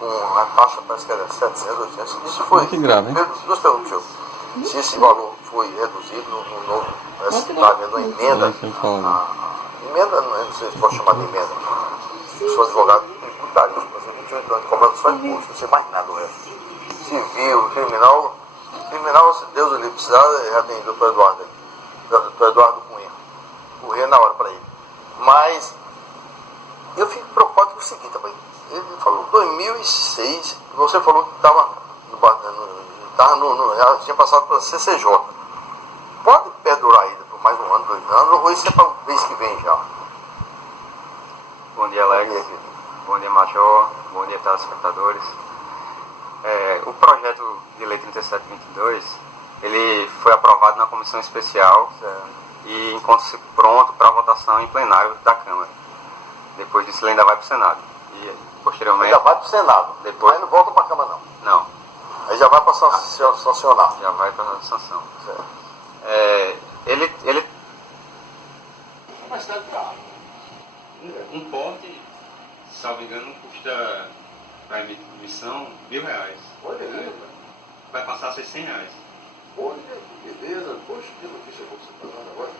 uma taxa, parece que era 700, 800. Isso foi muito grave, hein? Duas perguntas, se esse valor foi reduzido no novo, na emenda, emenda, não sei se pode chamar de emenda, eu sou advogado tributário, mas eu 28 anos cobrando só imposto, não sei mais nada do resto. Civil, criminal, se Deus o livre precisar, já tem doutor Eduardo aqui, doutor Eduardo Cunha, correr na hora para ele. Mas eu fico preocupado com o seguinte também. Ele falou 2006, você falou que já tinha passado pela CCJ. Pode perdurar ainda por mais um ano, 2 anos, ou isso é para o mês que vem já? Bom dia, Alex. Bom dia, Major. Bom dia, telespectadores. O projeto de lei 3722, ele foi aprovado na comissão especial e encontra-se pronto para votação em plenário da Câmara. Depois disso, ele ainda vai para o Senado. E posteriormente... Ainda vai para o Senado, depois aí não volta para a Câmara não. Não. Aí já vai para sancionar. Já vai para a sanção. Ele... Mas deve ficar. Um porte, salvo engano, custa para emissão R$1.000. Olha aí, vai passar a ser R$100. Olha que beleza, poxa, que notícia boa que você está dando agora.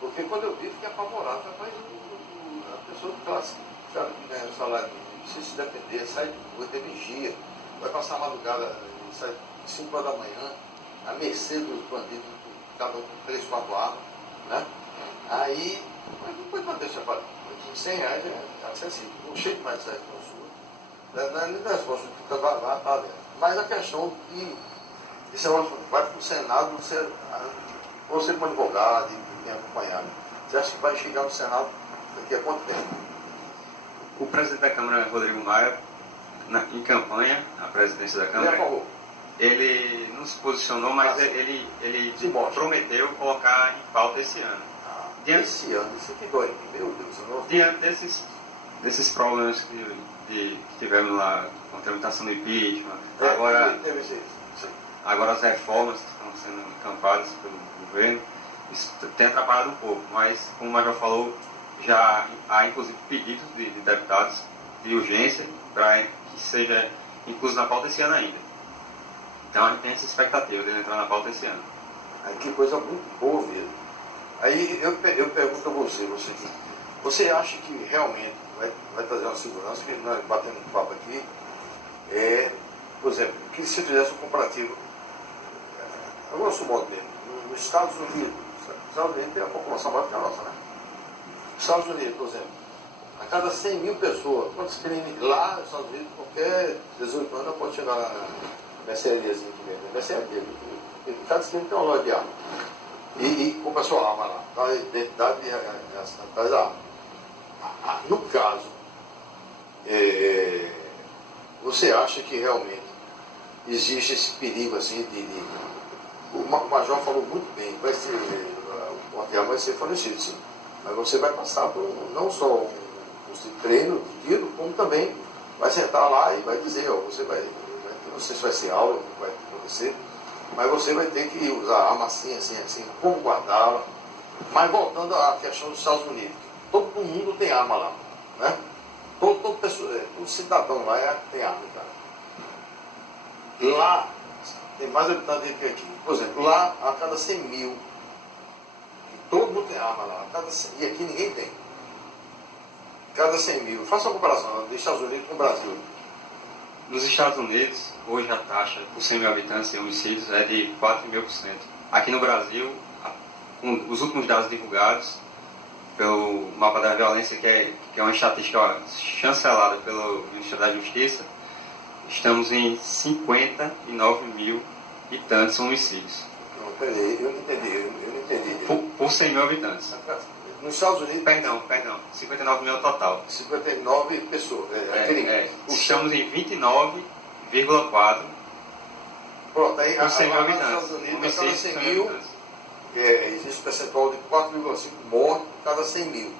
Porque quando eu vi, fiquei apavorado, rapaz, a pessoa de classe, sabe, que ganha o salário, precisa se defender, sai de rua, tem vigia, vai passar a madrugada, sai 5 horas da manhã, à mercê dos bandidos, cada um com 3, 4 armas, né? Aí, mas não pode manter esse aparelho. R$100 é acessível, não chega mais de sair com a sua. Não é resposta, fica lá dentro. Mas a questão de isso vai para o Senado, você como advogado e bem acompanhado, você acha que vai chegar no Senado daqui a quanto tempo? O presidente da Câmara, Rodrigo Maia, em campanha, a presidência da Câmara, ele não se posicionou, mas ele prometeu colocar em pauta esse ano. Esse ano, isso que dói, meu Deus, não... Diante desses problemas que tivemos lá com a tramitação do impeachment, agora as reformas que estão sendo encampadas pelo governo, isso tem atrapalhado um pouco, mas como o Major falou, já há inclusive pedidos de deputados de urgência para que seja incluso na pauta esse ano ainda. Então a gente tem essa expectativa de ele entrar na pauta esse ano. Aí, que coisa muito boa mesmo. Aí eu pergunto a você acha que realmente vai trazer uma segurança, que nós batendo um papo aqui, por exemplo, que se fizesse um comparativo, a grosso modo mesmo, nos Estados Unidos tem a população maior que a nossa, né? Nos Estados Unidos, por exemplo, a cada 100 mil pessoas, quantos crimes lá nos Estados Unidos, qualquer 18 anos pode chegar na merceariazinha que vem, mercearia, cada crime tem uma loja de arma. E compra sua arma lá, dá a identidade e traz a arma. No caso, você acha que realmente existe esse perigo assim o Major falou muito bem, vai ser, o material vai ser fornecido, sim, mas você vai passar por não só um curso de treino, de tiro, como também vai sentar lá e vai dizer, você vai, não sei se vai ser aula, o que vai acontecer, mas você vai ter que usar a arma assim, como guardá-la. Mas voltando à questão dos Estados Unidos, todo mundo tem arma lá, né? Todo cidadão lá tem arma, cara. Lá tem mais habitantes que aqui. Por exemplo, lá a cada 100 mil, todo mundo tem arma lá, e aqui ninguém tem. Cada 100 mil, faça uma comparação dos Estados Unidos com o Brasil. Nos Estados Unidos, hoje a taxa por 100 mil habitantes em homicídios é de 4,5%. Aqui no Brasil, com os últimos dados divulgados pelo Mapa da Violência, que é uma estatística chancelada pelo Ministério da Justiça, estamos em 59 mil e tantos homicídios. Não, peraí, eu não entendi. Por 100 mil habitantes. Nos Estados Unidos... Perdão, 59 mil total. 59 pessoas. Estamos em 29,4. Pronto, aí por 100 mil nos habitantes. Estados Unidos, a cada 100 mil, existe um percentual de 4,5 mortes por cada 100 mil.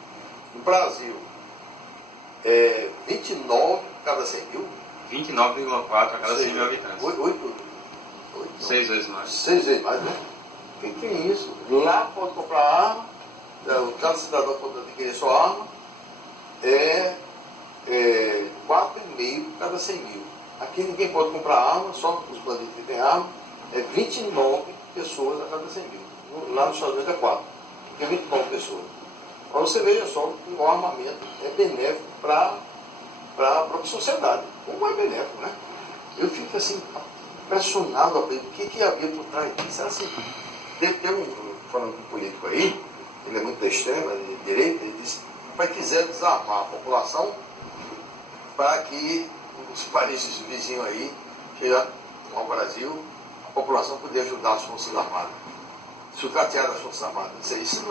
No Brasil, 29 por cada 100 mil? 29,4 a cada 100 mil habitantes. 6 vezes mais. 6 vezes mais, né? O que é isso? Lá pode comprar arma, cada cidadão pode adquirir sua arma, 4,5 por cada 100 mil. Aqui ninguém pode comprar arma, só os bandidos que têm arma, é 29 pessoas a cada 100 mil. Lá nos Estados Unidos é 4, porque é 29 pessoas. Mas você veja só que o armamento é benéfico para a sociedade. Como é benéfico, né? Eu fico assim, impressionado a ver o que havia por trás disso. Assim, deve ter falando com um político aí, ele é muito da extrema, de direita, ele disse que quiser desarmar a população para que os países vizinhos aí chegar ao Brasil, a população poder ajudar as Forças Armadas. Sucatear as Forças Armadas. Isso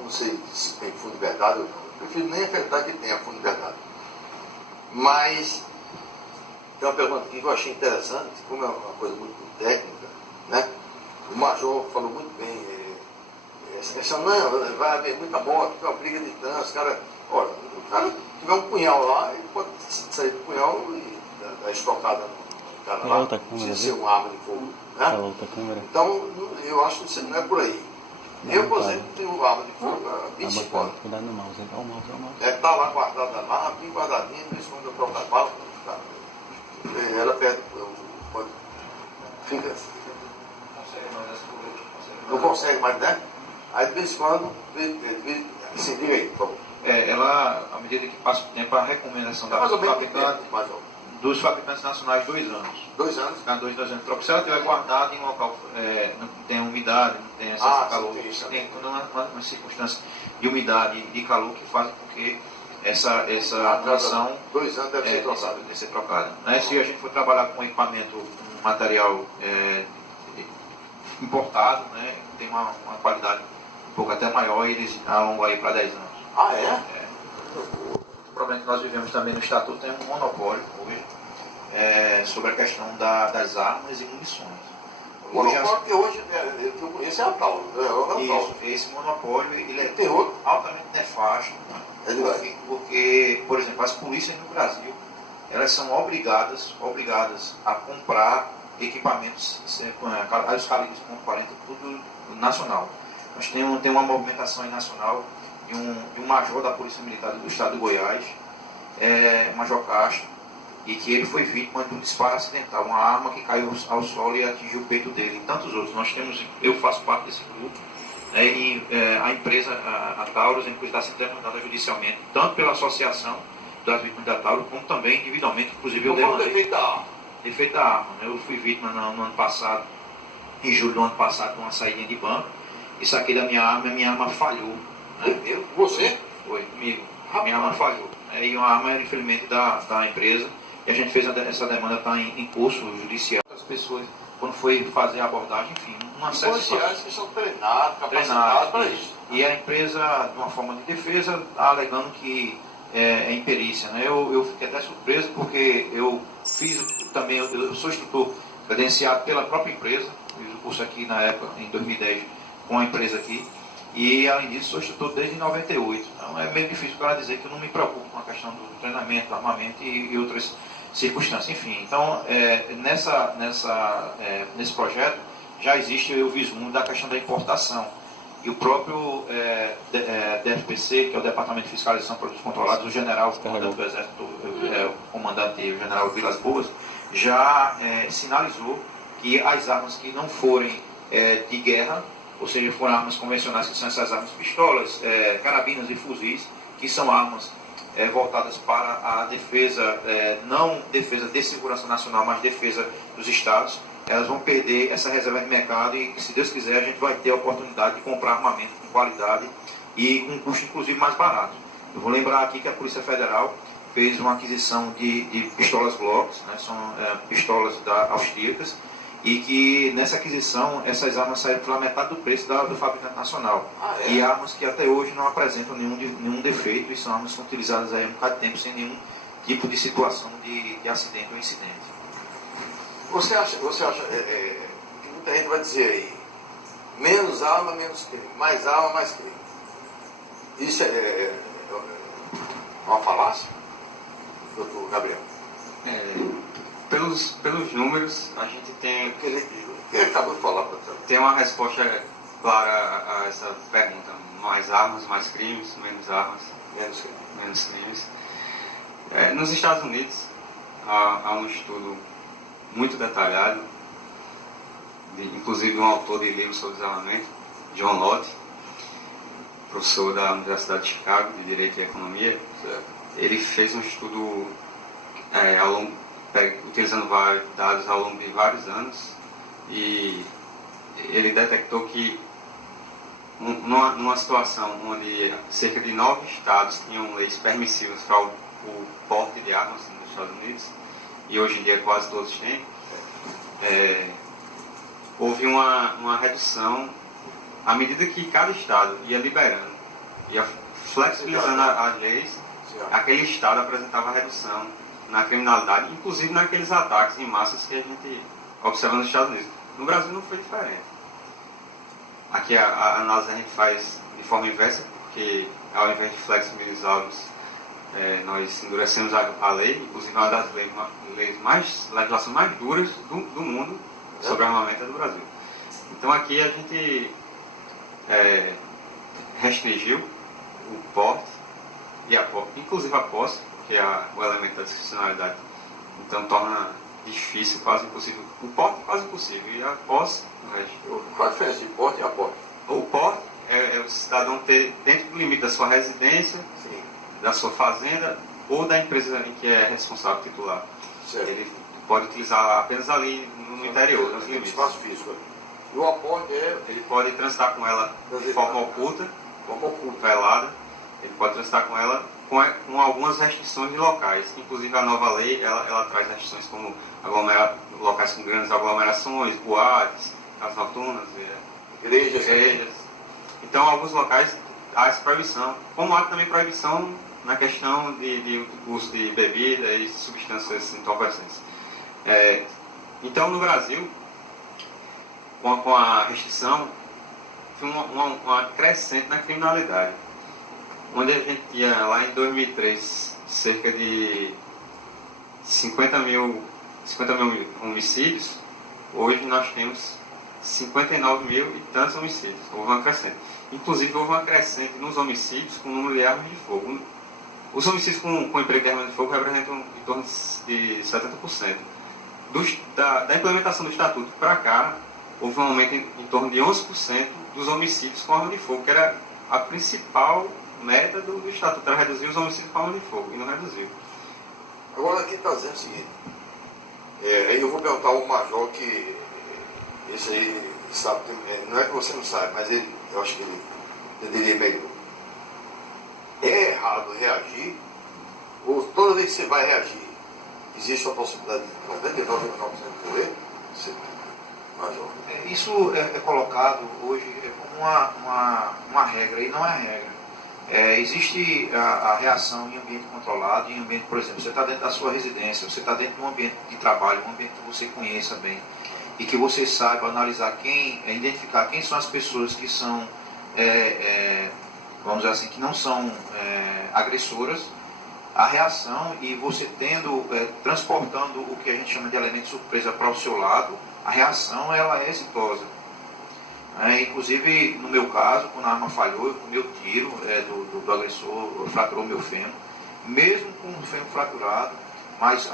não sei se tem fundo de verdade ou não. Eu prefiro nem acreditar que tenha fundo de verdade. Mas tem uma pergunta aqui que eu achei interessante, como é uma coisa muito técnica, né? O Major falou muito bem, essa questão, não, vai haver muita morte, tem uma briga de trânsito, cara, olha, o cara tiver um punhal lá, ele pode sair do punhal e dar estocada no cara lá, não precisa ser uma arma de fogo, né? Então, eu acho que isso não é por aí. Eu, por exemplo, tenho uma arma de fogo há 25 anos. Cuidado no mouse, é o mouse. Está lá guardada lá, bem guardadinha, por isso quando eu troco as balas, ela perde, fica. Não consegue mais, né? Aí de vez em quando, assim, diga aí, por favor. Ela, à medida que passa o tempo, a recomendação da dos fabricantes nacionais, 2 anos. 2 anos? Ficar 2 anos de troca. Se ela estiver guardada em um local, não tem umidade, não tem excesso de calor, tem uma circunstância de umidade e de calor que fazem com que essa munição 2 anos deve ser trocada. Deve ser trocada. Né? Se a gente for trabalhar com equipamento, um material importado, né, tem uma qualidade um pouco até maior, e eles alongam aí para 10 anos. Ah, é? O problema que nós vivemos também no Estatuto tem um monopólio hoje sobre a questão das armas e munições. O monopólio que hoje que eu conheço é a tal. Isso, esse monopólio ele é tem outro? altamente nefasto, porque, por exemplo, as polícias no Brasil, elas são obrigadas a comprar equipamentos os calibres .40, tudo nacional. Nós temos uma movimentação aí nacional de um major da Polícia Militar do Estado de Goiás, Major Castro, e que ele foi vítima de um disparo acidental, uma arma que caiu ao solo e atingiu o peito dele, e tantos outros. Eu faço parte desse grupo, né, e a empresa, a Taurus, está sendo demandada judicialmente, tanto pela associação das vítimas da Taurus, como também individualmente, inclusive eu demandei. Defeito da arma. Né? Eu fui vítima no ano passado, em julho do ano passado, de uma saída de banco, e saquei da minha arma falhou. Né? Você? Foi, comigo. Minha arma falhou. E uma arma era, infelizmente, da empresa. E a gente fez essa demanda, está em curso judicial. As pessoas, quando foi fazer a abordagem, enfim, uma série de policiais que são treinados, capacitados para isso. E a empresa, de uma forma de defesa, está alegando que é imperícia. Né? Eu fiquei até surpreso, porque eu fiz também, eu sou instrutor credenciado pela própria empresa, fiz o curso aqui na época, em 2010, com a empresa aqui. E, além disso, sou instrutor desde 98. Então, é meio difícil para dizer que eu não me preocupo com a questão do treinamento, do armamento e outras circunstâncias. Enfim, então, nesse projeto, já existe o vislumbre da questão da importação. E o próprio DFPC, que é o Departamento de Fiscalização de Produtos Controlados, o general, o comandante do Exército, o comandante, o general Vilas Boas, já sinalizou que as armas que não forem de guerra, ou seja, foram armas convencionais, que são essas armas pistolas, carabinas e fuzis, que são armas voltadas para a defesa, não defesa de segurança nacional, mas defesa dos estados, elas vão perder essa reserva de mercado e, se Deus quiser, a gente vai ter a oportunidade de comprar armamento com qualidade e com um custo, inclusive, mais barato. Eu vou lembrar aqui que a Polícia Federal fez uma aquisição de pistolas Glocks, né, são pistolas austríacas, e que nessa aquisição essas armas saíram pela metade do preço do fabricante nacional. E armas que até hoje não apresentam nenhum defeito, e são armas que são utilizadas aí há um bocado de tempo sem nenhum tipo de situação de acidente ou incidente. Você acha que muita gente vai dizer aí, menos arma, menos crime, mais arma, mais crime. Isso é uma falácia, doutor Gabriel? Pelos números, a gente tem Ele acabou de falar para você. Tem uma resposta clara a essa pergunta. Mais armas, mais crimes, menos armas, Menos crime. menos crimes. Nos Estados Unidos, a um estudo muito detalhado, inclusive um autor de livros sobre desarmamento, John Lott, professor da Universidade de Chicago, de Direito e Economia. Ele fez um estudo utilizando dados ao longo de vários anos, e ele detectou que numa situação onde cerca de 9 estados tinham leis permissivas para o porte de armas nos Estados Unidos, e hoje em dia quase todos têm, houve uma redução à medida que cada estado ia liberando, ia flexibilizando as leis. Aquele estado apresentava redução na criminalidade, inclusive naqueles ataques em massas que a gente observa nos Estados Unidos. No Brasil não foi diferente. Aqui a análise a gente faz de forma inversa, porque ao invés de flexibilizá-los, nós endurecemos a lei, inclusive uma das legislações mais duras do mundo sobre armamento é do Brasil. Então aqui a gente restringiu o porte, inclusive a posse, porque o elemento da discricionalidade, então torna difícil, quase impossível. O porte é quase impossível, e a posse, o resto. Qual a diferença de porte e a posse? O porte é o cidadão ter, dentro do limite da sua residência, Sim. da sua fazenda ou da empresa em que é responsável titular. Certo. Ele pode utilizar apenas ali no interior, nos limites. Espaço físico. E o aporte Ele pode transitar com ela de forma oculta, velada. Ele pode transitar com ela com algumas restrições de locais. Inclusive a nova lei, ela traz restrições como locais com grandes aglomerações, boates, casas noturnas, igrejas. Então, alguns locais há essa proibição. Como há também proibição na questão de uso de bebida e substâncias entorpecentes. Então, no Brasil, com a restrição, foi uma crescente na criminalidade. Onde a gente tinha lá em 2003 cerca de 50 mil homicídios, hoje nós temos 59 mil e tantos homicídios. Houve uma crescente. Inclusive houve uma crescente nos homicídios com o número de armas de fogo. Os homicídios com emprego de armas de fogo representam em torno de 70%. Da implementação do Estatuto para cá, houve um aumento em torno de 11% dos homicídios com arma de fogo, que era a principal meta do Estatuto, era reduzir os homicídios com arma de fogo, e não reduziu. Agora aqui está dizendo o seguinte, aí eu vou perguntar ao Major, que esse aí sabe, não é que você não sabe, mas eu acho que ele entenderia melhor. É errado reagir, ou toda vez que você vai reagir, existe a possibilidade de 99% morrer? Major. Isso é colocado hoje como uma regra, e não é a regra. Existe a reação em ambiente controlado, em ambiente, por exemplo, você está dentro da sua residência, você está dentro de um ambiente de trabalho, um ambiente que você conheça bem, e que você saiba analisar identificar quem são as pessoas que são, vamos dizer assim, que não são agressoras. A reação, e você transportando o que a gente chama de elemento de surpresa para o seu lado, a reação ela é exitosa. Inclusive, no meu caso, quando a arma falhou, o meu tiro do agressor fraturou meu fêmur, mesmo com o fêmur fraturado, mas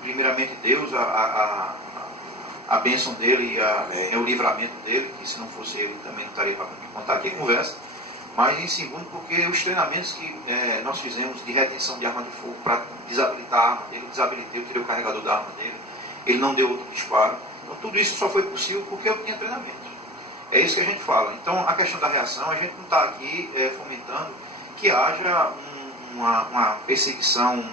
primeiramente Deus, a bênção dele e o livramento dele, que se não fosse ele também não estaria para contar aqui a conversa, mas em segundo porque os treinamentos que nós fizemos de retenção de arma de fogo para desabilitar a arma dele, eu desabilitei, eu tirei o carregador da arma dele, ele não deu outro disparo, então tudo isso só foi possível porque eu tinha treinamento. É isso que a gente fala. Então, a questão da reação, a gente não está aqui fomentando que haja uma perseguição,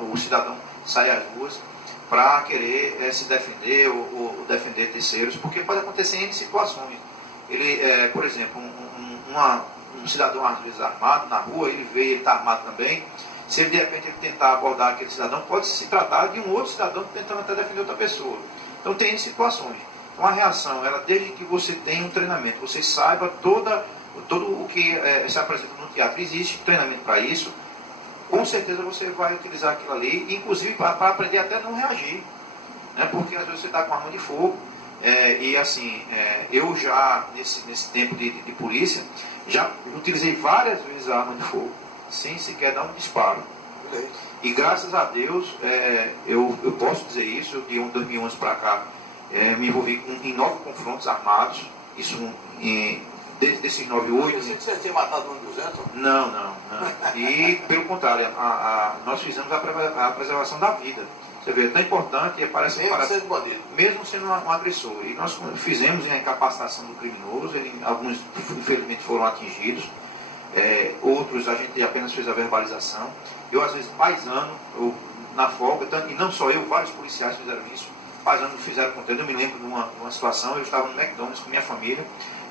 o cidadão sair às ruas para querer se defender ou defender terceiros, porque pode acontecer em situações. Ele, por exemplo, um cidadão às vezes armado na rua, ele está armado também, se ele de repente ele tentar abordar aquele cidadão, pode se tratar de um outro cidadão tentando até defender outra pessoa. Então, tem situações. Uma reação, ela desde que você tenha um treinamento, você saiba todo o que se apresenta no teatro, existe treinamento para isso, com certeza você vai utilizar aquilo ali, inclusive para aprender até a não reagir, né? Porque às vezes você está com arma de fogo, e assim, eu já, nesse tempo de polícia, já utilizei várias vezes a arma de fogo, sem sequer dar um disparo. E graças a Deus, eu posso dizer isso, de 2011 para cá, me envolvi em 9 confrontos armados, isso desses 9, 8... Você que você tinha matado um 200? Não. E, pelo contrário, nós fizemos a preservação da vida. Você vê, é tão importante e parece... Mesmo sendo um agressor. E nós fizemos a incapacitação do criminoso, alguns infelizmente foram atingidos, outros a gente apenas fez a verbalização. Eu, às vezes, paisano, na folga, e não só eu, vários policiais fizeram isso, paisano fizeram conteúdo. Eu me lembro de uma situação, eu estava no McDonald's com minha família,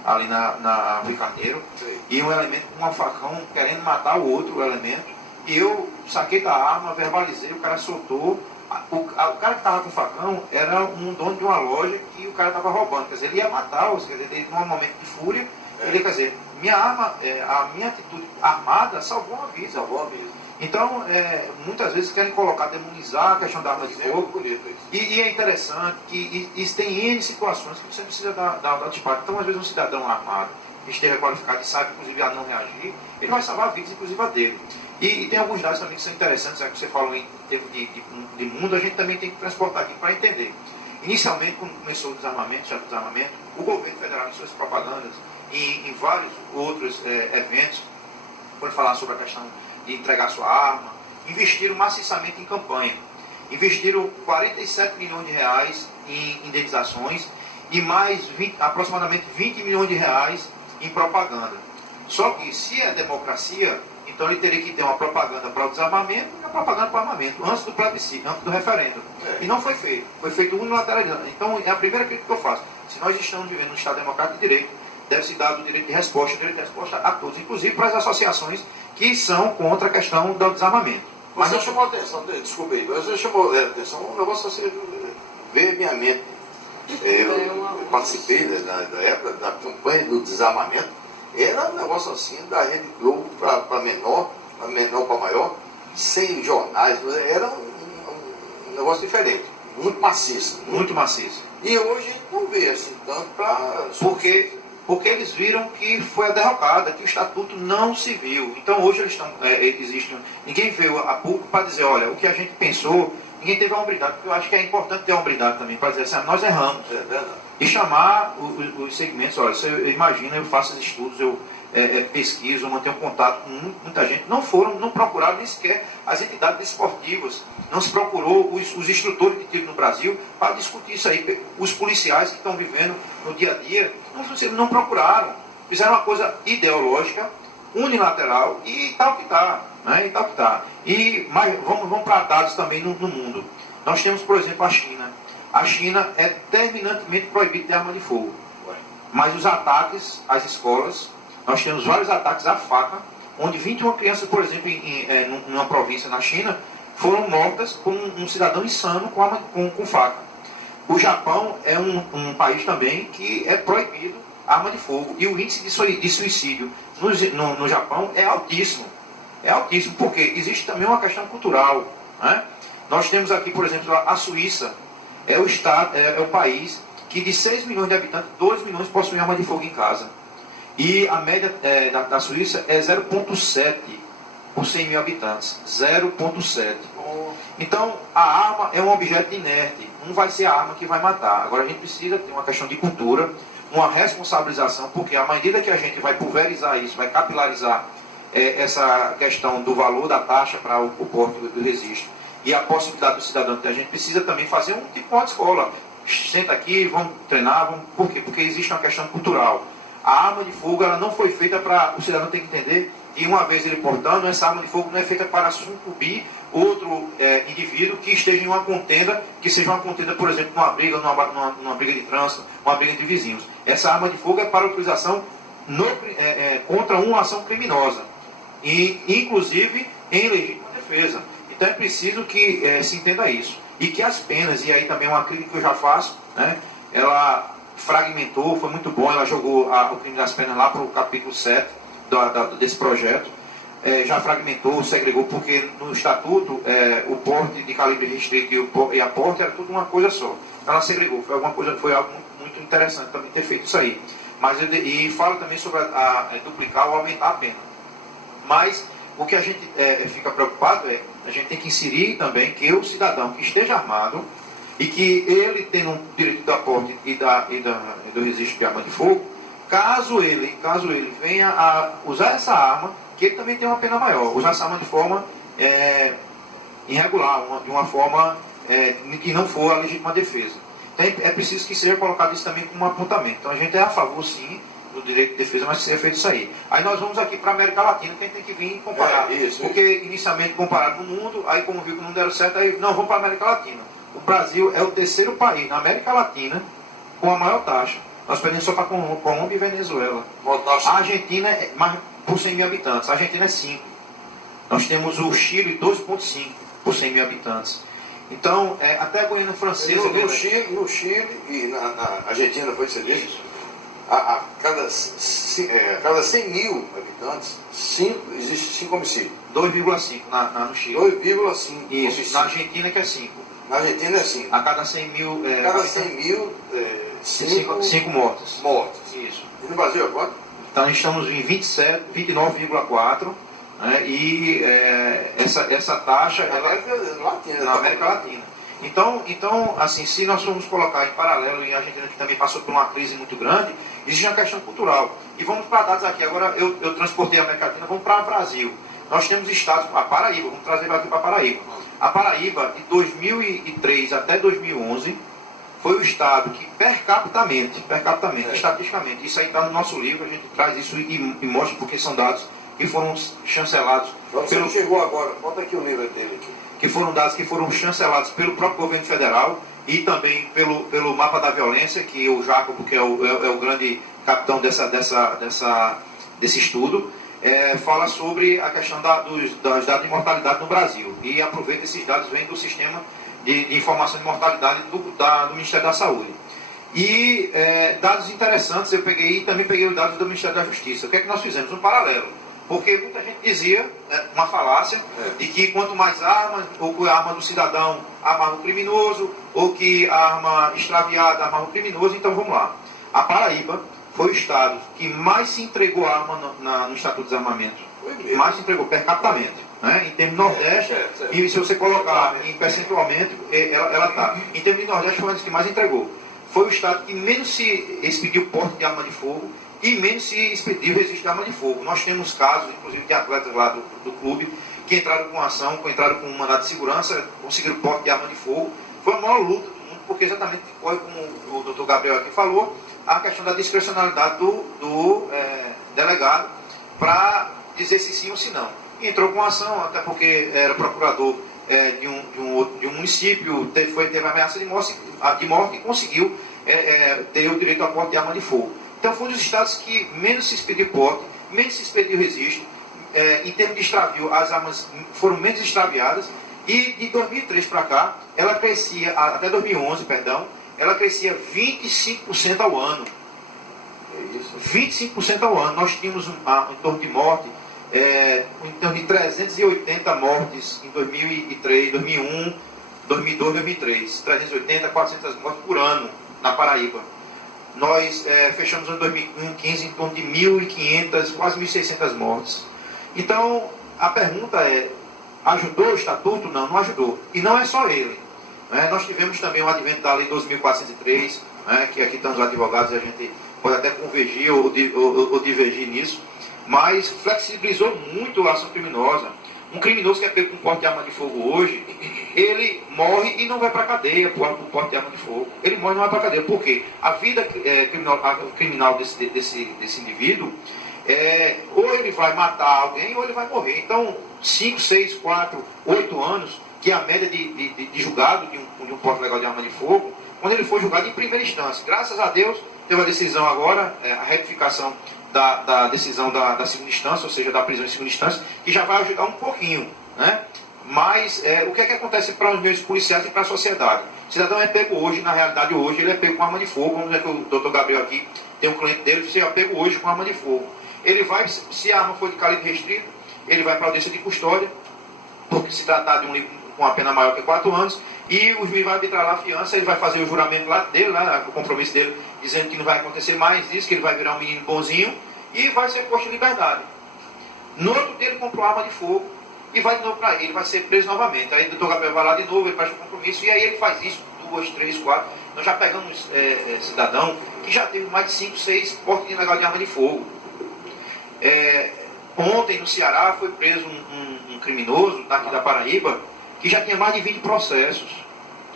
ali na Rui Carneiro, e um elemento com um facão querendo matar o outro elemento, e eu saquei da arma, verbalizei, o cara soltou. O cara que estava com o facão era um dono de uma loja que o cara estava roubando, quer dizer, ele ia matar, quer dizer, ele, num momento de fúria, ele, quer dizer, minha arma, a minha atitude armada salvou uma vida. Então, muitas vezes querem demonizar a questão da arma de fogo. E é interessante que isso tem N situações que você precisa dar disparo. Então, às vezes, um cidadão armado, que esteja qualificado e sabe, inclusive, a não reagir, ele vai salvar vidas, inclusive a dele. E tem alguns dados também que são interessantes, já que você falou em termos de mundo, a gente também tem que transportar aqui para entender. Inicialmente, quando começou o desarmamento, o governo federal, em suas propagandas e em vários outros eventos, quando falar sobre a questão de entregar sua arma, investiram maciçamente em campanha. Investiram 47 milhões de reais em indenizações e mais aproximadamente 20 milhões de reais em propaganda. Só que, se é democracia, então ele teria que ter uma propaganda para o desarmamento e uma propaganda para o armamento, antes do plebiscito, antes do referendo. E não foi feito. Foi feito unilateralmente. Então, é a primeira crítica que eu faço. Se nós estamos vivendo num Estado democrático de direito, deve se dar o direito de resposta a todos, inclusive para as associações que são contra a questão do desarmamento. Mas você chamou a atenção, desculpe aí, você chamou a atenção, um negócio assim, veio à minha mente. Eu participei da época da campanha do desarmamento, era um negócio assim da Rede Globo para menor para maior, sem jornais, era um negócio diferente, muito maciço. Muito maciço. E hoje não vê assim tanto para... Porque eles viram que foi a derrocada, que o estatuto não se viu. Então hoje eles estão, ninguém veio a público para dizer, olha, o que a gente pensou, ninguém teve a hombridade, porque eu acho que é importante ter a hombridade também, para dizer assim, nós erramos. E chamar os segmentos, olha, eu imagino, eu faço esses estudos, eu pesquiso, eu mantenho contato com muita gente, não procuraram nem sequer as entidades esportivas, não se procurou os instrutores de tiro no Brasil para discutir isso aí. Os policiais que estão vivendo no dia a dia, não procuraram, fizeram uma coisa ideológica, unilateral, e tal que está. Né? Mas vamos para dados também no mundo. Nós temos, por exemplo, a China. A China é terminantemente proibida de arma de fogo. Mas os ataques às escolas, nós temos vários ataques à faca, onde 21 crianças, por exemplo, em uma província na China, foram mortas por um cidadão insano com faca. O Japão é um país também que é proibido a arma de fogo. E o índice de suicídio no Japão é altíssimo. É altíssimo, porque existe também uma questão cultural. Né? Nós temos aqui, por exemplo, a Suíça. É o país que de 6 milhões de habitantes, 2 milhões possuem arma de fogo em casa. E a média da Suíça é 0,7 por 100 mil habitantes. 0,7. Então, a arma é um objeto inerte. Não vai ser a arma que vai matar. Agora, a gente precisa ter uma questão de cultura, uma responsabilização, porque à medida que a gente vai pulverizar isso, vai capilarizar essa questão do valor da taxa para o porte do registro e a possibilidade do cidadão ter, a gente precisa também fazer um tipo de escola. Senta aqui, vamos treinar, Por quê? Porque existe uma questão cultural. A arma de fogo, ela não foi feita para... O cidadão tem que entender, e uma vez ele portando, essa arma de fogo não é feita para sucumbir outro indivíduo que esteja em uma contenda, que seja uma contenda, por exemplo, numa briga, numa briga de trânsito, uma briga de vizinhos. Essa arma de fogo é para utilização contra uma ação criminosa, e inclusive em legítima defesa. Então é preciso que se entenda isso. E que as penas, e aí também uma crítica que eu já faço, né, ela fragmentou, foi muito bom, ela jogou o crime das penas lá para o capítulo 7 desse projeto, já fragmentou, segregou, porque no estatuto o porte de calibre restrito e a porte era tudo uma coisa só. Ela segregou, foi algo muito interessante também ter feito isso aí. E fala também sobre duplicar ou aumentar a pena. Mas o que a gente fica preocupado a gente tem que inserir também que o cidadão que esteja armado e que ele tenha um direito do aporte e do registro de arma de fogo, caso ele venha a usar essa arma, que ele também tem uma pena maior, usar essa arma de forma irregular, de uma forma que não for a legítima defesa. Então é preciso que seja colocado isso também como um apontamento. Então a gente é a favor, sim, do direito de defesa, mas que seja feito isso aí. Aí nós vamos aqui para a América Latina, que a gente tem que vir comparar. Porque inicialmente compararam no mundo, aí como viu que não deram certo, aí não, vamos para a América Latina. O Brasil é o terceiro país na América Latina com a maior taxa. Nós perdemos só para Colômbia e Venezuela. A Argentina é mais por 100 mil habitantes. A Argentina é 5. Nós temos o Chile 2,5 por 100 mil habitantes. Então, até a Guiana Francesa... No Chile e na Argentina, foi isso que você disse? A cada 100 mil habitantes, existe 5 homicídios. 2,5 no Chile. 2,5. Isso, na Argentina que é 5. Na Argentina é 5. A cada 100 mil... cada 100 mil, 5 mortos. Isso. E no Brasil é quanto? Então, estamos em 29,4. E essa taxa... Na América Latina. Na América Latina. Então, assim, se nós formos colocar em paralelo, e a Argentina que também passou por uma crise muito grande, existe uma questão cultural. E vamos para dados aqui. Agora, eu transportei a América Latina, vamos para o Brasil. Nós temos estados, a Paraíba, vamos trazer aqui para a Paraíba. A Paraíba, de 2003 até 2011, foi o estado que, estatisticamente, isso aí está no nosso livro, a gente traz isso e mostra porque são dados que foram chancelados. Você chegou agora, bota aqui o livro dele aqui. Que foram dados que foram chancelados pelo próprio governo federal e também pelo mapa da violência, que o Jacobo, que é o grande capitão desse estudo, fala sobre a questão dos dados de mortalidade no Brasil. E aproveita esses dados, vêm do sistema de informação de mortalidade do Ministério da Saúde. E dados interessantes, também peguei os dados do Ministério da Justiça. O que é que nós fizemos? Um paralelo. Porque muita gente dizia, uma falácia, de que quanto mais armas, ou que a arma do cidadão armava o criminoso, ou que a arma extraviada armava o criminoso, então vamos lá. A Paraíba foi o estado que mais se entregou arma no Estatuto de Desarmamento. Mais se entregou per capita, né? Em termos de Nordeste, e se você colocar em percentualmente, ela está. Em termos de Nordeste, foi um dos que mais entregou. Foi o estado que menos se expediu porte de arma de fogo, e menos se expediu registro de arma de fogo. Nós temos casos, inclusive, de atletas lá do clube, que entraram com ação, entraram com um mandado de segurança, conseguiram porte de arma de fogo. Foi a maior luta do mundo, porque exatamente corre, como o doutor Gabriel aqui falou, a questão da discrecionalidade do delegado para dizer se sim ou se não. E entrou com ação, até porque era procurador de um município, teve ameaça de morte e conseguiu ter o direito a porte de arma de fogo. Então foi um dos estados que menos se expediu porte, menos se expediu registro. Em termos de extravio, as armas foram menos extraviadas. E de 2003 para cá, ela crescia, até 2011, perdão, ela crescia 25% ao ano. É isso? 25% ao ano. Nós tínhamos em torno de morte, em torno de 380 mortes em 2003, 2001, 2002, 2003. 380, 400 mortes por ano na Paraíba. Nós fechamos em 2015 em torno de 1.500, quase 1.600 mortes. Então, a pergunta é, ajudou o Estatuto? Não, não ajudou. E não é só ele. Nós tivemos também o advento da Lei 2.403, que aqui estão os advogados e a gente pode até convergir ou divergir nisso, mas flexibilizou muito a ação criminosa. Um criminoso que é pego com porte de arma de fogo hoje, ele morre e não vai para a cadeia por porte de arma de fogo. Ele morre e não vai para a cadeia. Por quê? A vida criminal desse indivíduo, ou ele vai matar alguém ou ele vai morrer. Então, 5, 6, 4, 8 anos, que é a média de julgado de um porte legal de arma de fogo, quando ele for julgado em primeira instância. Graças a Deus, teve a decisão agora, a retificação da decisão da segunda instância, ou seja, da prisão em segunda instância, que já vai ajudar um pouquinho, né? Mas o que é que acontece para os meios policiais e para a sociedade? O cidadão é pego hoje, na realidade hoje, ele é pego com arma de fogo. Vamos dizer que o doutor Gabriel aqui tem um cliente dele, que é pego hoje com arma de fogo. Ele vai, se a arma for de calibre restrito, ele vai para a audiência de custódia, porque se tratar de um livro com uma pena maior que 4 anos, e o juiz vai arbitrar lá a fiança, ele vai fazer o juramento lá dele, o compromisso dele, dizendo que não vai acontecer mais isso, que ele vai virar um menino bonzinho, e vai ser posto em liberdade. No outro dia ele comprou arma de fogo, e vai de novo para ele, vai ser preso novamente. Aí o doutor Gabriel vai lá de novo, ele faz um compromisso, e aí ele faz isso 2, 3, 4. Nós já pegamos cidadão que já teve mais de 5, 6 portes ilegais de arma de fogo. Ontem no Ceará foi preso um criminoso daqui da Paraíba que já tinha mais de 20 processos,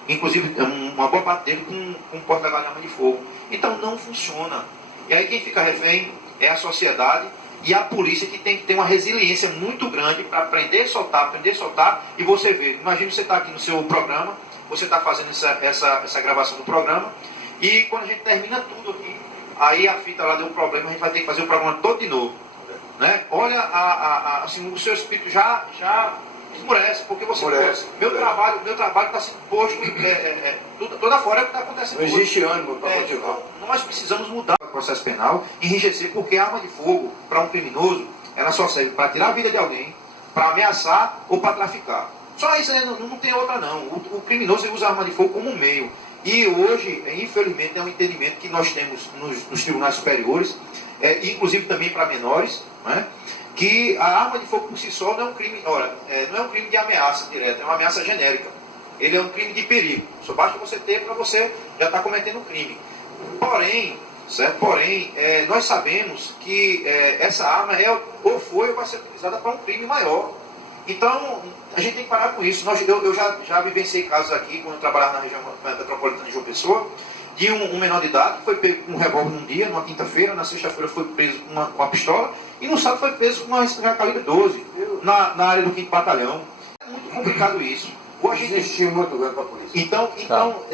inclusive uma boa parte dele com porte ilegal de arma de fogo. Então não funciona. E aí quem fica refém é a sociedade e a polícia, que tem que ter uma resiliência muito grande para aprender a soltar, e você vê. Imagina você está aqui no seu programa, você está fazendo essa gravação do programa, e quando a gente termina tudo aqui, aí a fita lá deu um problema, a gente vai ter que fazer o programa todo de novo. Né? Olha, assim, o seu espírito já esmurece, porque você... Meu trabalho está sendo posto toda fora, é o que está acontecendo. Não existe ânimo para continuar. Nós precisamos mudar o processo penal, enrijecer, porque a arma de fogo, para um criminoso, ela só serve para tirar a vida de alguém, para ameaçar ou para traficar. Só isso, né? Não tem outra não. O criminoso usa a arma de fogo como um meio. E hoje, infelizmente, é um entendimento que nós temos nos tribunais superiores, inclusive também para menores, né? Que a arma de fogo por si só não é um crime, não é um crime de ameaça direta, é uma ameaça genérica. Ele é um crime de perigo. Só basta você ter para você já estar cometendo um crime. Porém, nós sabemos que essa arma ou vai ser utilizada para um crime maior. Então, a gente tem que parar com isso. Eu já vivenciei casos aqui, quando eu trabalhava na região metropolitana de João Pessoa, de um menor de idade que foi pego com um revólver num dia, numa quinta-feira, na sexta-feira foi preso com uma pistola, e no sábado foi preso com uma espingarda calibre 12, na área do 5º Batalhão. É muito complicado isso. Hoje Existiu muito grande para a polícia. Então,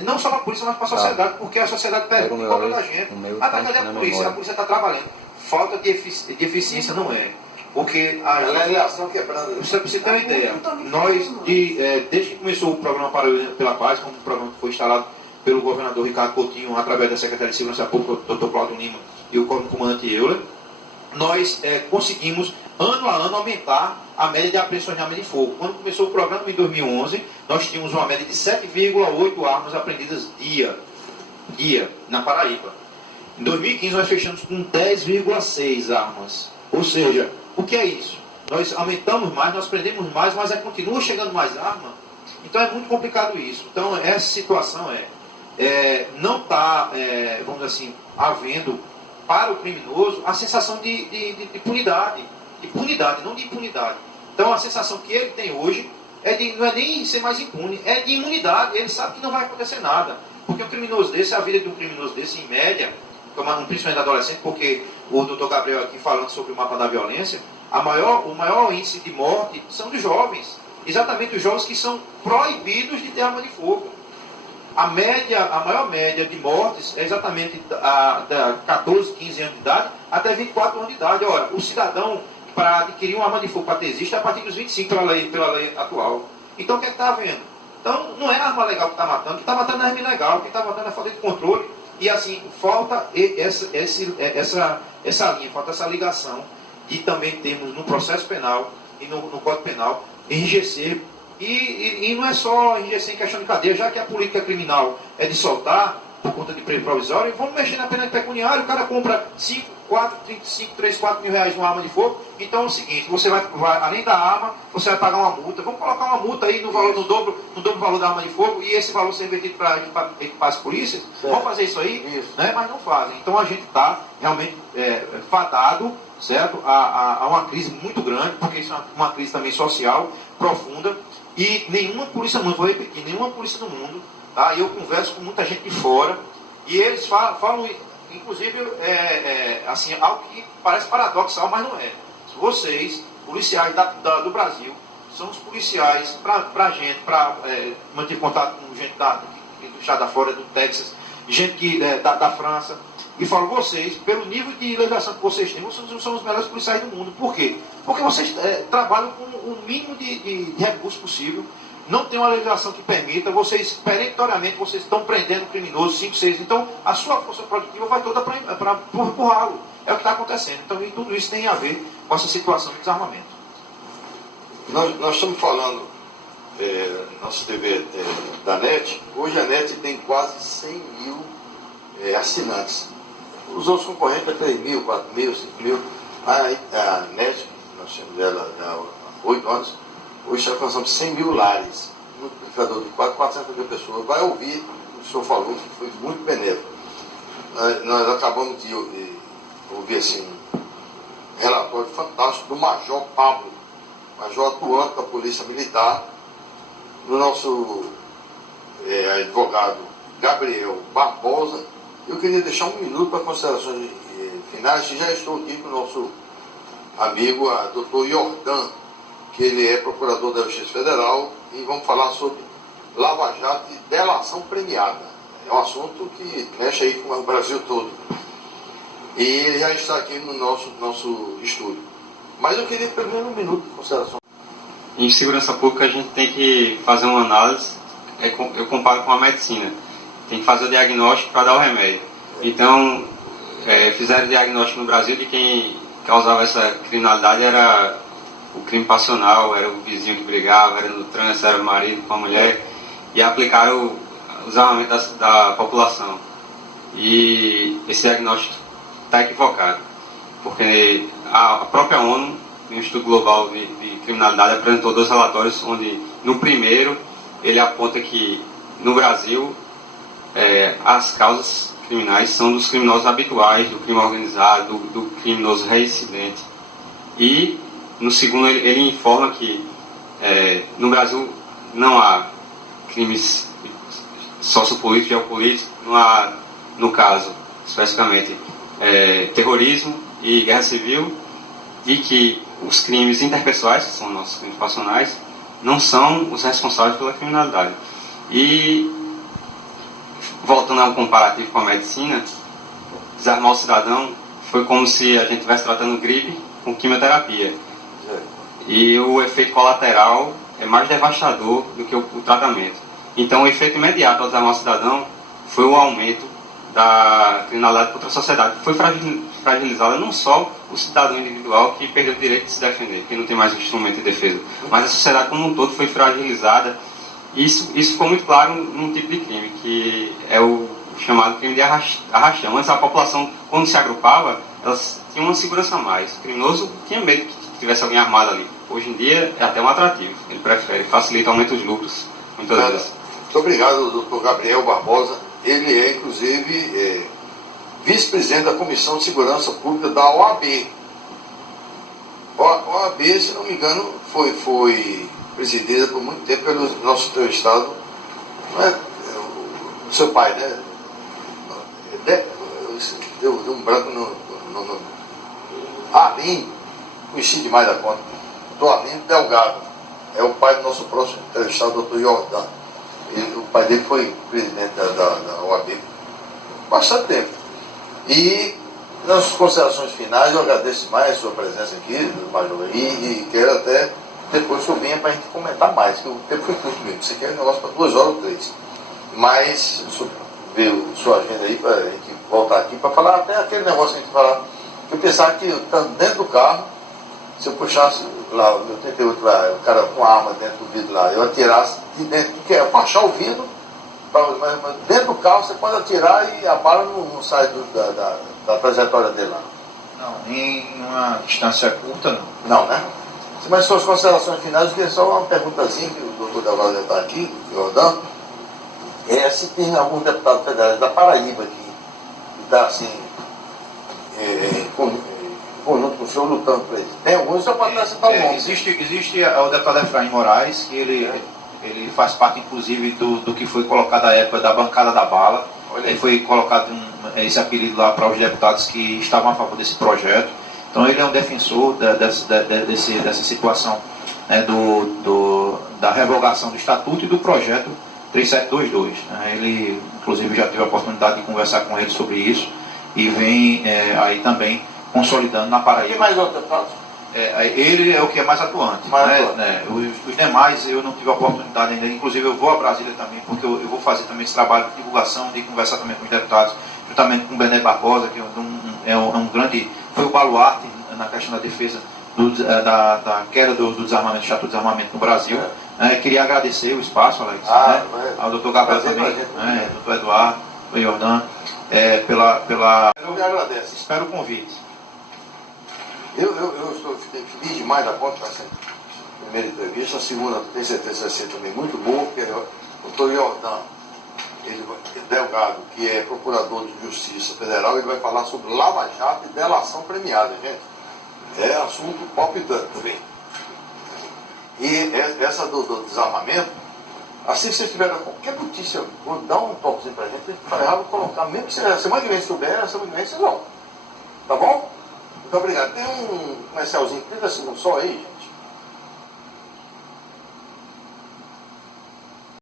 não só para a polícia, mas para a sociedade, porque a sociedade pede e cobra da gente. Cadê a polícia? A polícia está trabalhando. Falta de eficiência não é. Porque a legislação quebrada. Você precisa ter uma ideia. Nós, desde que começou o programa Paraíba pela Paz, como um programa que foi instalado pelo governador Ricardo Coutinho, através da Secretaria de Segurança Pública, Dr. Cláudio Lima, e o comandante Euler, nós conseguimos, ano a ano, aumentar a média de apreensões de arma de fogo. Quando começou o programa, em 2011, nós tínhamos uma média de 7,8 armas apreendidas dia na Paraíba. Em 2015, nós fechamos com 10,6 armas. Ou seja, o que é isso? Nós aumentamos mais, nós prendemos mais, mas continua chegando mais arma. Então é muito complicado isso. Então essa situação não está, vamos dizer assim, havendo para o criminoso a sensação de impunidade. De punidade, não de impunidade. Então a sensação que ele tem hoje não é nem ser mais impune, é de imunidade. Ele sabe que não vai acontecer nada. Porque um criminoso desse, a vida de um criminoso desse, em média, principalmente adolescente, porque o doutor Gabriel aqui falando sobre o mapa da violência, o maior índice de morte são dos jovens. Exatamente os jovens que são proibidos de ter arma de fogo. A maior média de mortes é exatamente da 14, 15 anos de idade até 24 anos de idade. Ora, o cidadão, para adquirir uma arma de fogo patentista, é a partir dos 25 pela lei atual. Então o que é que está havendo? Então não é a arma legal que está matando, o que está matando é a arma ilegal, o que está matando é a falta de controle. E assim, falta essa linha, falta essa ligação de também termos no processo penal e no Código Penal enrijecer. E não é só enrijecer em questão de cadeia, já que a política criminal é de soltar por conta de preço provisório, vamos mexer na pena pecuniária. O cara compra 5, 4, 35, 3, 4 mil reais numa arma de fogo. Então é o seguinte, você vai além da arma, você vai pagar uma multa. Vamos colocar uma multa aí no dobro valor da arma de fogo, e esse valor ser invertido para equipar as polícias. Certo. Vamos fazer isso aí? Isso. Né? Mas não fazem. Então a gente está realmente fadado, certo? A uma crise muito grande, porque isso é uma crise também social profunda. E nenhuma polícia no mundo, vou repetir, nenhuma polícia no mundo, tá? Eu converso com muita gente de fora, e eles falam inclusive, assim, algo que parece paradoxal, mas não é. Vocês, policiais do Brasil, são os policiais para gente, para manter contato com gente do estado da Flórida, do Texas, gente da França, e falo, vocês, pelo nível de legislação que vocês têm, vocês são os melhores policiais do mundo. Por quê? Porque vocês trabalham com o mínimo de recurso possível, não tem uma legislação que permita, vocês, perentoriamente, vocês estão prendendo criminosos, 5, 6, então a sua força produtiva vai toda para empurrá-lo. É o que está acontecendo. Então, e tudo isso tem a ver com essa situação de desarmamento. Nós estamos falando, nosso TV da NET, hoje a NET tem quase 100 mil assinantes. Os outros concorrentes é 3 mil, 4 mil, 5 mil. A NET, nós temos ela há 8 anos, Hoje alcançamos 100 mil lares, um multiplicador de quase 400 mil pessoas. Vai ouvir o que o senhor falou, que foi muito benéfico. Nós acabamos de ouvir assim, um relatório fantástico do Major Pablo, Major atuante da Polícia Militar, do nosso advogado Gabriel Barbosa. Eu queria deixar um minuto para considerações finais, e já estou aqui com o nosso amigo, doutor Jordan, que ele é procurador da Justiça Federal, e vamos falar sobre Lava Jato e delação premiada. É um assunto que mexe aí com o Brasil todo. E ele já está aqui no nosso estúdio. Mas eu queria primeiro um minuto de consideração. Em segurança pública a gente tem que fazer uma análise, eu comparo com a medicina. Tem que fazer o diagnóstico para dar o remédio. Então, fizeram diagnóstico no Brasil de quem causava essa criminalidade era o crime passional, era o vizinho que brigava, era no trânsito, era o marido com a mulher, e aplicaram os armamentos da população. E esse diagnóstico está equivocado, porque a própria ONU, no Instituto Global de Criminalidade, apresentou 2 relatórios, onde no primeiro ele aponta que no Brasil as causas criminais são dos criminosos habituais, do crime organizado, do criminoso reincidente. E no segundo ele informa que no Brasil não há crimes sociopolíticos, geopolíticos, não há, no caso, especificamente, terrorismo e guerra civil, e que os crimes interpessoais, que são nossos crimes passionais, não são os responsáveis pela criminalidade. E, voltando ao comparativo com a medicina, desarmar o cidadão foi como se a gente estivesse tratando gripe com quimioterapia. E o efeito colateral é mais devastador do que o tratamento. Então, o efeito imediato ao desarmar o cidadão foi o aumento da criminalidade contra a sociedade. Foi fragilizada não só o cidadão individual, que perdeu o direito de se defender, que não tem mais um instrumento de defesa, mas a sociedade como um todo foi fragilizada. Isso ficou muito claro num tipo de crime, que é o chamado crime de arrastão. Antes a população, quando se agrupava, elas tinham uma segurança a mais. O criminoso tinha medo que tivesse alguém armado ali. Hoje em dia é até um atrativo. Ele prefere, facilita, aumenta os lucros, muitas vezes. Muito obrigado, doutor Gabriel Barbosa. Ele é, inclusive, vice-presidente da Comissão de Segurança Pública da OAB. A OAB, se não me engano, foi presidida por muito tempo pelo nosso estado, não é? O seu pai, né? Deu um branco no nome. Arlindo, conheci demais da conta. Doutor Arlindo Delgado, é o pai do nosso próximo entrevistado, doutor Jordan. O pai dele foi presidente da OAB bastante tempo. E nas considerações finais, eu agradeço mais a sua presença aqui, Major, e quero até depois que eu venha para a gente comentar mais, que o tempo foi curto mesmo. Você quer um negócio para 2 horas ou 3. Mas, ver sua agenda aí, para a gente voltar aqui para falar até aquele negócio que a gente falar. Eu pensava que estando dentro do carro, se eu puxasse lá o meu 38 lá, o cara com a arma dentro do vidro lá, eu atirasse de dentro, porque é baixar o vidro, mas dentro do carro você pode atirar e a bala não sai da trajetória dele lá. Não, em uma distância curta não. Não, né? Mas suas considerações finais, eu queria só uma perguntazinha, que o doutor Delgado está aqui, o Jordão, se tem algum deputado federal da Paraíba que está assim, conjunto com o senhor lutando para isso. Tem alguns, só pode dar citar o nome. Existe o deputado Efraim Moraes, que ele faz parte, inclusive, do que foi colocado à época da bancada da bala. Ele foi colocado esse apelido lá para os deputados que estavam a favor desse projeto. Então ele é um defensor dessa situação, né, da revogação do Estatuto e do projeto 3722. Né. Ele, inclusive, já teve a oportunidade de conversar com ele sobre isso e vem aí também consolidando na Paraíba. E mais outro deputado? Ele é o que é mais atuante. Os demais eu não tive a oportunidade ainda. Inclusive eu vou a Brasília também, porque eu vou fazer também esse trabalho de divulgação, de conversar também com os deputados, juntamente com o Bené Barbosa, que é um grande, foi o baluarte na questão da defesa da queda do desarmamento, do Estatuto de Desarmamento no Brasil. Queria agradecer o espaço, Alex, ao doutor Gabriel também, doutor Eduardo, o Jordan, Eu me agradeço. Espero o convite. Eu fiquei feliz demais da conta, primeira entrevista. A segunda, tenho certeza que vai ser também muito boa, porque o doutor Jordan, Delgado, que é procurador de Justiça Federal, ele vai falar sobre Lava Jato e delação premiada, gente. É assunto palpitante também. E essa do desarmamento, assim que vocês tiverem qualquer notícia, dá um toquezinho pra gente, para errado colocar, mesmo que seja semana que vem souber, semana que vem vocês vão. Tá bom? Muito obrigado. Tem um comercialzinho, 30 segundos só aí, gente.